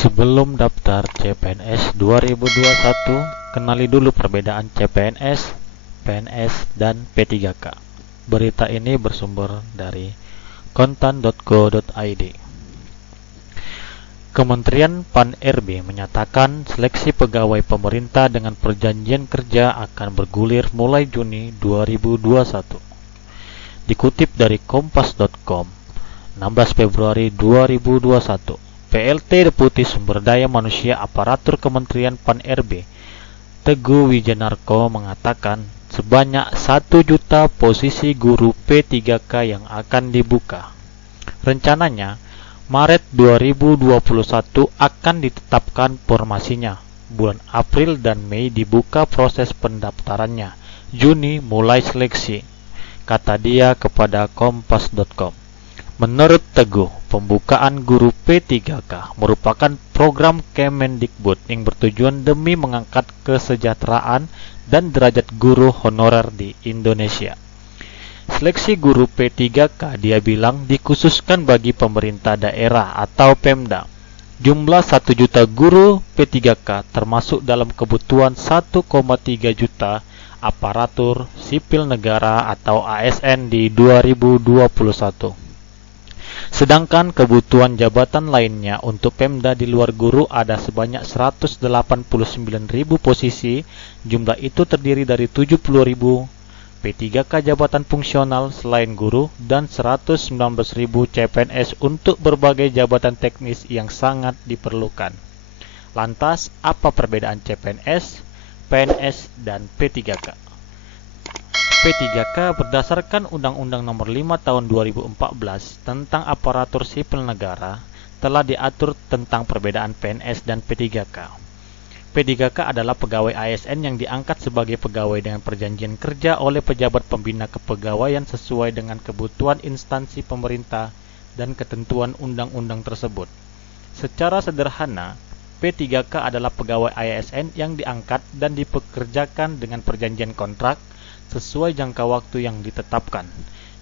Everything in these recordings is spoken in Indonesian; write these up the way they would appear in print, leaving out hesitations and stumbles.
Sebelum daftar CPNS 2021, kenali dulu perbedaan CPNS, PNS, dan P3K. Berita ini bersumber dari kontan.go.id. Kementerian Pan-RB menyatakan seleksi pegawai pemerintah dengan perjanjian kerja akan bergulir mulai Juni 2021. Dikutip dari kompas.com, 16 Februari 2021, PLT Deputi Sumber Daya Manusia Aparatur Kementerian Pan-RB, Teguh Wijanarko mengatakan sebanyak 1 juta posisi guru P3K yang akan dibuka. Rencananya, Maret 2021 akan ditetapkan formasinya. Bulan April dan Mei dibuka proses pendaftarannya. Juni mulai seleksi, kata dia kepada kompas.com. Menurut Teguh, pembukaan guru P3K merupakan program Kemendikbud yang bertujuan demi mengangkat kesejahteraan dan derajat guru honorer di Indonesia. Seleksi guru P3K dia bilang dikhususkan bagi pemerintah daerah atau Pemda. Jumlah 1 juta guru P3K termasuk dalam kebutuhan 1,3 juta aparatur sipil negara atau ASN di 2021. Sedangkan kebutuhan jabatan lainnya untuk Pemda di luar guru ada sebanyak 189.000 posisi. Jumlah itu terdiri dari 70.000 P3K jabatan fungsional selain guru dan 119.000 CPNS untuk berbagai jabatan teknis yang sangat diperlukan. Lantas, apa perbedaan CPNS, PNS, dan P3K? P3K berdasarkan Undang-Undang Nomor 5 Tahun 2014 tentang Aparatur Sipil Negara telah diatur tentang perbedaan PNS dan P3K. P3K adalah pegawai ASN yang diangkat sebagai pegawai dengan perjanjian kerja oleh pejabat pembina kepegawaian sesuai dengan kebutuhan instansi pemerintah dan ketentuan undang-undang tersebut. Secara sederhana, P3K adalah pegawai ASN yang diangkat dan dipekerjakan dengan perjanjian kontrak sesuai jangka waktu yang ditetapkan.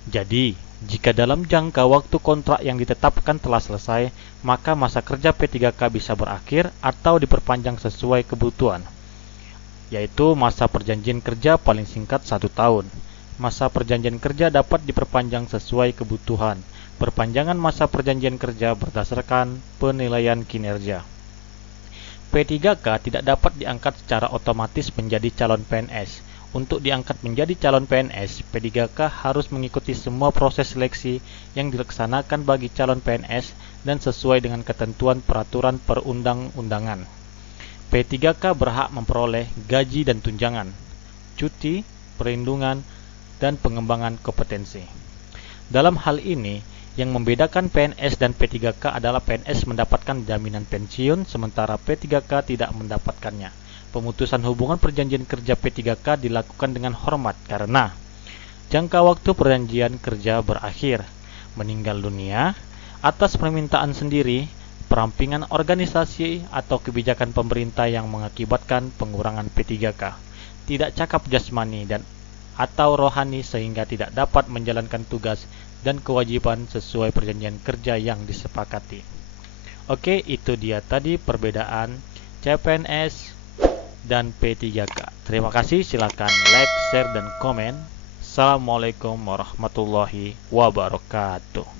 Jadi, jika dalam jangka waktu kontrak yang ditetapkan telah selesai, maka masa kerja P3K bisa berakhir atau diperpanjang sesuai kebutuhan, yaitu masa perjanjian kerja paling singkat 1 tahun. Masa perjanjian kerja dapat diperpanjang sesuai kebutuhan. Perpanjangan masa perjanjian kerja berdasarkan penilaian kinerja. P3K tidak dapat diangkat secara otomatis menjadi calon PNS. Untuk diangkat menjadi calon PNS, P3K harus mengikuti semua proses seleksi yang dilaksanakan bagi calon PNS dan sesuai dengan ketentuan peraturan perundang-undangan. P3K berhak memperoleh gaji dan tunjangan, cuti, perlindungan, dan pengembangan kompetensi. Dalam hal ini, yang membedakan PNS dan P3K adalah PNS mendapatkan jaminan pensiun, sementara P3K tidak mendapatkannya. Pemutusan hubungan perjanjian kerja P3K dilakukan dengan hormat karena jangka waktu perjanjian kerja berakhir, meninggal dunia, atas permintaan sendiri, perampingan organisasi atau kebijakan pemerintah yang mengakibatkan pengurangan P3K, tidak cakap jasmani dan atau rohani sehingga tidak dapat menjalankan tugas dan kewajiban sesuai perjanjian kerja yang disepakati. Oke, itu dia tadi perbedaan CPNS dan P3K. Terima kasih, silakan like, share, dan komen. Assalamualaikum warahmatullahi wabarakatuh.